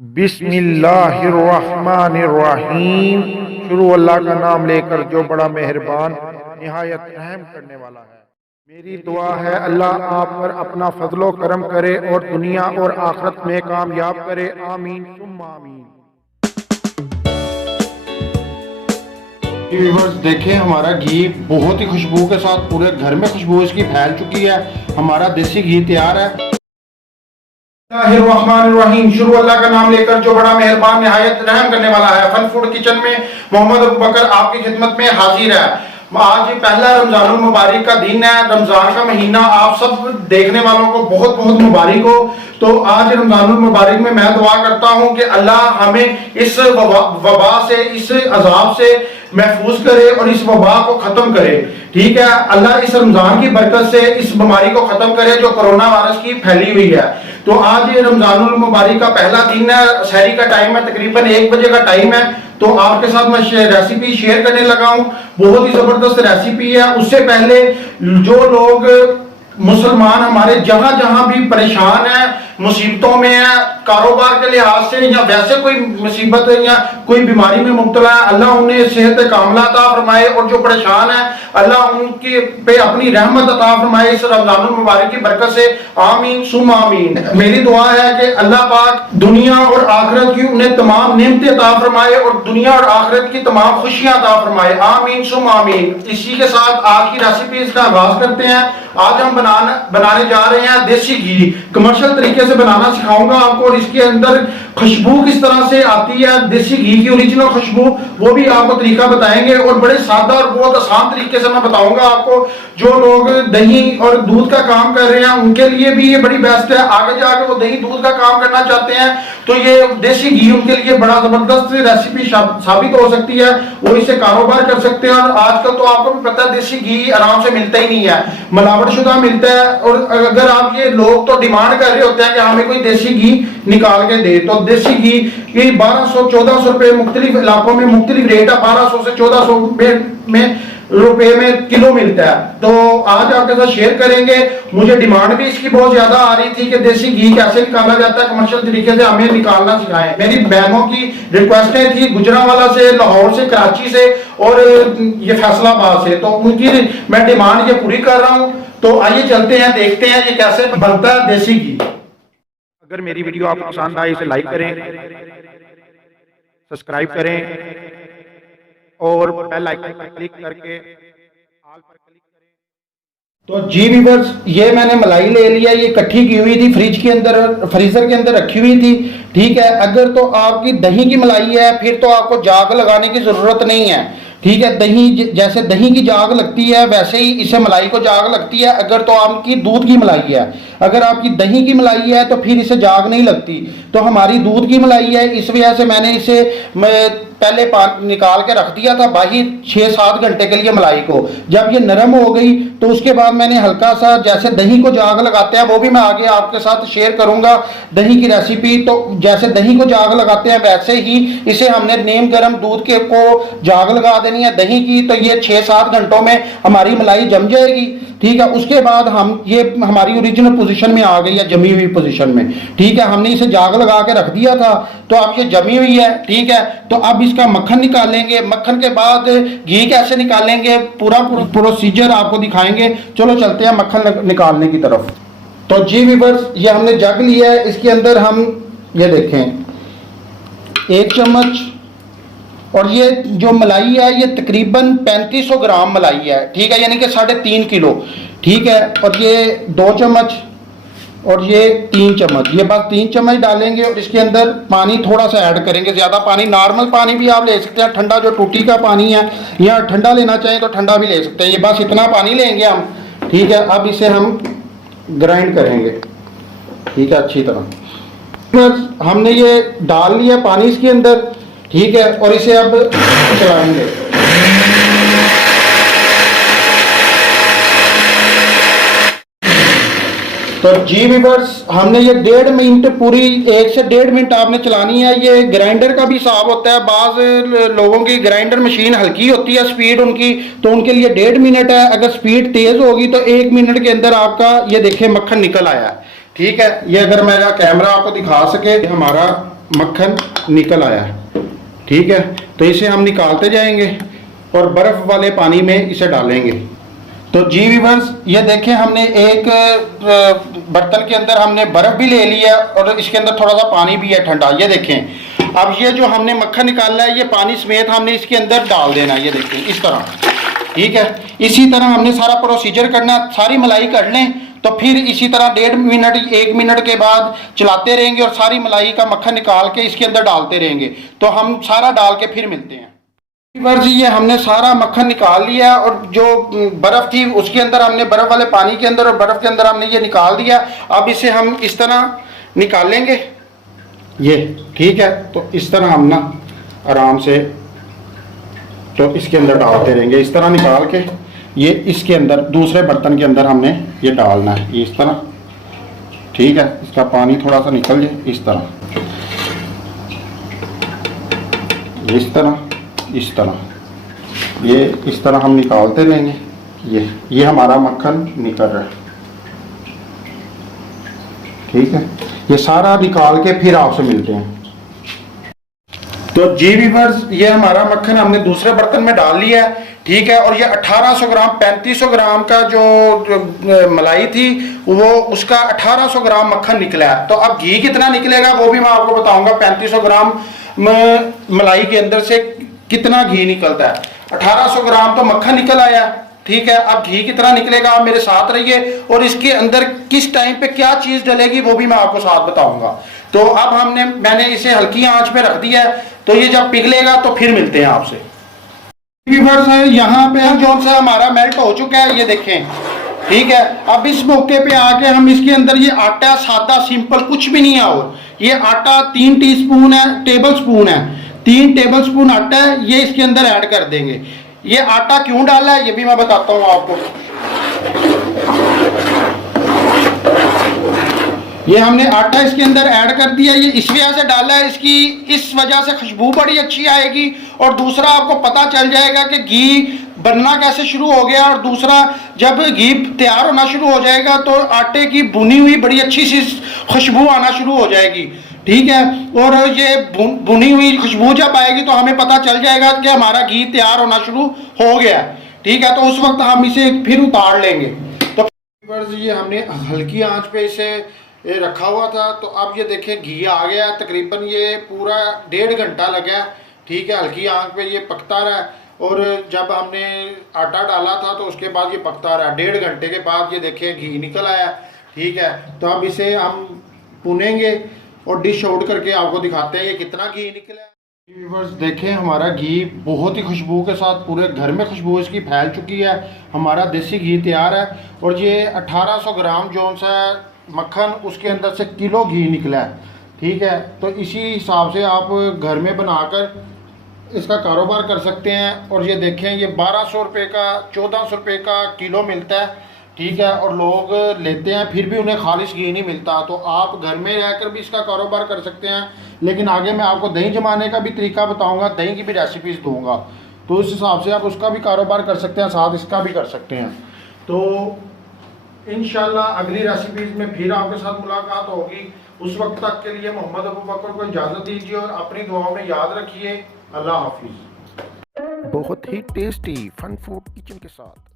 बिस्मिल्लाहिर्रहमानिर्रहीम। शुरू अल्लाह का नाम लेकर जो बड़ा मेहरबान निहायत रहम करने वाला है। मेरी दुआ है अल्लाह आप पर अपना फजलो करम करे और दुनिया और आखिरत में कामयाब करे। आमीन सुम्मा आमीन। व्यूअर्स देखें, हमारा घी बहुत ही खुशबू के साथ पूरे घर में खुशबू इसकी फैल चुकी है। हमारा देसी घी तैयार है। बिस्मिल्लाहिर्रहमानिर्रहीम। शुरू अल्लाह का नाम लेकर जो बड़ा मेहरबान निहायत रहम करने वाला है। फन फूड किचन में मोहम्मद अबू बकर आपकी खिदमत में हाजिर है। आज पहला रमजानुल मुबारक का दिन है। रमजान का महीना आप सब देखने वालों को बहुत बहुत मुबारक हो। तो आज रमजानुल मुबारक में मैं दुआ करता हूं कि अल्लाह हमें इस वबा से, इस अजाब से महफूज करे और इस वबा को खत्म करे। ठीक है, अल्लाह इस रमजान की बरकत से इस बीमारी को खत्म करे जो कोरोना वायरस की फैली हुई है। तो आज ये रमजानुल मुबारक का पहला दिन है। सहरी का टाइम है, तकरीबन 1 बजे का टाइम है। तो आपके साथ मैं रेसिपी शेयर करने लगा हूं। बहुत ही जबरदस्त रेसिपी है। उससे पहले जो लोग मुसलमान हमारे जहां जहां भी परेशान है, मुसीबतों में है, कारोबार के लिहाज से या वैसे कोई मुसीबत या कोई बीमारी में मुब्तला है, अल्लाह उन्हें सेहत कामला अता फरमाए। और जो परेशान है अल्लाह उनके पे अपनी रहमत अता फरमाए इस रमजानुल मुबारक की बरकत से। आमीन सुम्मा आमीन। मेरी दुआ है कि अल्लाह पाक दुनिया और आखिरत की उन्हें तमाम नेमतें अता फरमाए और दुनिया और आखिरत की तमाम खुशियां अता फरमाए। आमीन सुम्मा आमीन। इसी के साथ आज की रेसिपी का आगाज करते हैं। आज हम बनाने जा रहे हैं देसी घी। कमर्शियल तरीके से बनाना सिखाऊंगा आपको और इसके अंदर खुशबू किस तरह से आती है, देसी घी की ओरिजिनल खुशबू, वो भी आपको तरीका बताएंगे। और बड़े सादा और बहुत आसान तरीके से मैं बताऊंगा आपको। जो लोग दही और दूध का काम कर रहे हैं उनके लिए भी ये बड़ी बेस्ट है। आगे जाकर वो दही दूध का काम करना चाहते हैं तो ये देसी घी उनके लिए बड़ा जबरदस्त रेसिपी साबित हो सकती है। वो इसे कारोबार कर सकते हैं। और आजकल तो आपको भी पता है देसी घी आराम से मिलता ही नहीं है, मिलावटशुदा मिलता है। और अगर आप ये लोग तो डिमांड कर रहे होते हैं कि हमें कोई देसी घी निकाल के दे, तो देसी घी ये 1200-1400 रुपए मुख्तलिफ इलाकों में मुख्तलिफ रेट है। 1200 से 1400 रुपए में किलो मिलता है। तो आज आपके साथ शेयर करेंगे। मुझे डिमांड भी इसकी बहुत ज्यादा आ रही थी कि देसी घी कैसे निकाला जाता है कमर्शियल तरीके से, हमें निकालना सिखाएं। मेरी बहनों की रिक्वेस्टें थी गुजरांवाला से, लाहौर से, कराची से और ये फैसलाबाद से। तो उनकी मैं डिमांड ये पूरी कर रहा हूं। तो आइए चलते हैं, देखते हैं ये कैसे बनता है देसी घी। अगर मेरी वीडियो आपको पसंद आए इसे लाइक करें, सब्सक्राइब करें और बेल आइकन पर क्लिक करके ऑल पर क्लिक करें। तो जी व्यूअर्स, ये मैंने मलाई ले लिया। ये इकट्ठी की हुई थी, फ्रिज के अंदर, फ्रीजर के अंदर रखी हुई थी। ठीक है, अगर तो आपकी दही की मलाई है फिर तो आपको जाग लगाने की जरूरत नहीं है। ठीक है, दही जैसे दही की जाग लगती है वैसे ही इसे मलाई को जाग लगती है। अगर तो आपकी दूध की मलाई है, अगर आपकी दही की मलाई है तो फिर इसे जाग नहीं लगती। तो हमारी दूध की मलाई है, इस वजह से मैंने इसे पहले निकाल के रख दिया था बाहर 6-7 घंटे के लिए मलाई को। जब ये नरम हो गई तो उसके बाद मैंने हल्का सा जैसे दही को जाग लगाते हैं, वो भी मैं आगे आपके साथ शेयर करूंगा दही की रेसिपी। तो जैसे दही को जाग लगाते हैं वैसे ही इसे हमने नीम गर्म दूध के को जाग लगा देनी है दही की। तो ये 6-7 घंटों में हमारी मलाई जम जाएगी। ठीक है, उसके बाद हम ये हमारी ओरिजिनल पोजीशन में आ गई है, जमी हुई पोजीशन में। ठीक है, हमने इसे जाग लगा के रख दिया था तो अब ये जमी हुई है। ठीक है, तो अब इसका मक्खन निकालेंगे। मक्खन के बाद घी कैसे निकालेंगे पूरा प्रोसीजर आपको दिखाएंगे। चलो चलते हैं मक्खन निकालने की तरफ। तो जी व्यूअर्स, ये हमने जग लिया है। इसके अंदर हम ये देखें 1 चम्मच, और ये जो मलाई है ये तकरीबन 3500 ग्राम मलाई है। ठीक है, यानी कि 3.5 किलो। ठीक है, और ये 2 चम्मच और ये 3 चम्मच, ये बस 3 चम्मच डालेंगे। और इसके अंदर पानी थोड़ा सा ऐड करेंगे, ज़्यादा पानी, नॉर्मल पानी भी आप ले सकते हैं, ठंडा जो टूटी का पानी है, या ठंडा लेना चाहें तो ठंडा भी ले सकते हैं। ये बस इतना पानी लेंगे हम। ठीक है, अब इसे हम ग्राइंड करेंगे। ठीक है, अच्छी तरह हमने ये डाल लिया पानी इसके अंदर। ठीक है, और इसे अब चलाएंगे। तो जी व्यूअर्स, हमने ये 1.5 मिनट पूरी 1 से 1.5 मिनट आपने चलानी है। ये ग्राइंडर का भी हिसाब होता है। बाज लोगों की ग्राइंडर मशीन हल्की होती है स्पीड उनकी, तो उनके लिए 1.5 मिनट है। अगर स्पीड तेज होगी तो 1 मिनट के अंदर आपका ये देखिए मक्खन निकल आया है। ठीक है, ये अगर मेरा कैमरा आपको दिखा सके, हमारा मक्खन निकल आया। ठीक है, तो इसे हम निकालते जाएंगे और बर्फ़ वाले पानी में इसे डालेंगे। तो जी व्यूअर्स, ये देखें, हमने एक बर्तन के अंदर हमने बर्फ़ भी ले लिया और इसके अंदर थोड़ा सा पानी भी है ठंडा। ये देखें, अब ये जो हमने मक्खन निकाला है ये पानी समेत हमने इसके अंदर डाल देना। ये देखें इस तरह। ठीक है, इसी तरह हमने सारा प्रोसीजर करना। सारी मलाई कर लें तो फिर इसी तरह 1.5 मिनट 1 मिनट के बाद चलाते रहेंगे और सारी मलाई का मक्खन निकाल के इसके अंदर डालते रहेंगे। तो हम सारा डाल के फिर मिलते हैं। जी, ये हमने सारा मक्खन निकाल लिया और जो बर्फ़ थी उसके अंदर हमने, बर्फ़ वाले पानी के अंदर और बर्फ़ के अंदर हमने ये निकाल दिया। अब इसे हम इस तरह निकालेंगे ये। ठीक है, तो इस तरह हम ना आराम से तो इसके अंदर डालते रहेंगे, इस तरह निकाल के ये इसके अंदर दूसरे बर्तन के अंदर हमने ये डालना है, इस तरह। ठीक है, इसका पानी थोड़ा सा निकल जाए, इस तरह, इस तरह, इस तरह, ये इस तरह हम निकालते रहेंगे। ये हमारा मक्खन निकल रहा है। ठीक है, ये सारा निकाल के फिर आपसे मिलते हैं। तो जी व्यूअर्स, ये हमारा मक्खन हमने दूसरे बर्तन में डाल लिया है। ठीक है, और ये 1800 ग्राम 3500 ग्राम का जो मलाई थी वो उसका 1800 ग्राम मक्खन निकला है। तो अब घी कितना निकलेगा वो भी मैं आपको बताऊंगा। 3500 ग्राम मलाई के अंदर से कितना घी निकलता है। 1800 ग्राम तो मक्खन निकल आया। ठीक है, अब घी कितना निकलेगा आप मेरे साथ रहिए और इसके अंदर किस टाइम पे क्या चीज डलेगी वो भी मैं आपको साथ बताऊंगा। तो अब मैंने इसे हल्की आंच पे रख दिया है, तो ये जब पिघलेगा तो फिर मिलते हैं आपसे। यहाँ पे जो सा हमारा मेल्ट हो चुका है, ये देखें। ठीक है, अब इस मौके पे आके हम इसके अंदर ये आटा सादा सिंपल कुछ भी नहीं है, और ये आटा 3 टीस्पून है, टेबल स्पून है, 3 टेबल स्पून आटा है, ये इसके अंदर ऐड कर देंगे। ये आटा क्यों डाला है ये भी मैं बताता हूँ आपको। ये हमने आटा इसके अंदर ऐड कर दिया, ये इस वजह से डाला है, इसकी इस वजह से खुशबू बड़ी अच्छी आएगी और दूसरा आपको पता चल जाएगा कि घी बनना कैसे शुरू हो गया। और दूसरा, जब घी तैयार होना शुरू हो जाएगा तो आटे की भुनी हुई बड़ी अच्छी सी खुशबू आना शुरू हो जाएगी। ठीक है, और ये भुनी हुई खुशबू जब आएगी तो हमें पता चल जाएगा कि हमारा घी तैयार होना शुरू हो गया। ठीक है, तो उस वक्त हम इसे फिर उतार लेंगे। तो ये हमने हल्की आंच पे इसे ये रखा हुआ था, तो अब ये देखें घी आ गया। तकरीबन ये पूरा 1.5 घंटा लगा। ठीक है, हल्की आंच पे ये पकता रहा, और जब हमने आटा डाला था तो उसके बाद ये पकता रहा। 1.5 घंटे के बाद ये देखें घी निकल आया। ठीक है, तो अब इसे हम भुनेंगे और डिश आउट करके आपको दिखाते हैं ये कितना घी निकला है। व्यूअर्स देखें, हमारा घी बहुत ही खुशबू के साथ पूरे घर में खुशबू इसकी फैल चुकी है। हमारा देसी घी तैयार है और ये 1800 ग्राम जो सा मक्खन उसके अंदर से किलो घी निकला है। ठीक है, तो इसी हिसाब से आप घर में बनाकर इसका कारोबार कर सकते हैं। और ये देखें, ये 1200 रुपये का 1400 रुपये का किलो मिलता है। ठीक है, और लोग लेते हैं फिर भी उन्हें खालिश घी नहीं मिलता। तो आप घर में रहकर भी इसका कारोबार कर सकते हैं। लेकिन आगे मैं आपको दही जमाने का भी तरीका बताऊंगा, दही की भी रेसिपीज़ दूंगा, तो उस हिसाब से आप उसका भी कारोबार कर सकते हैं, साथ इसका भी कर सकते हैं। तो इंशाल्लाह अगली रेसिपीज़ में फिर आपके साथ मुलाकात होगी। उस वक्त तक के लिए मोहम्मद अबू बकर को इजाज़त दीजिए और अपनी दुआओं में याद रखिए। अल्लाह हाफिज़। बहुत ही टेस्टी फन फूड किचन के साथ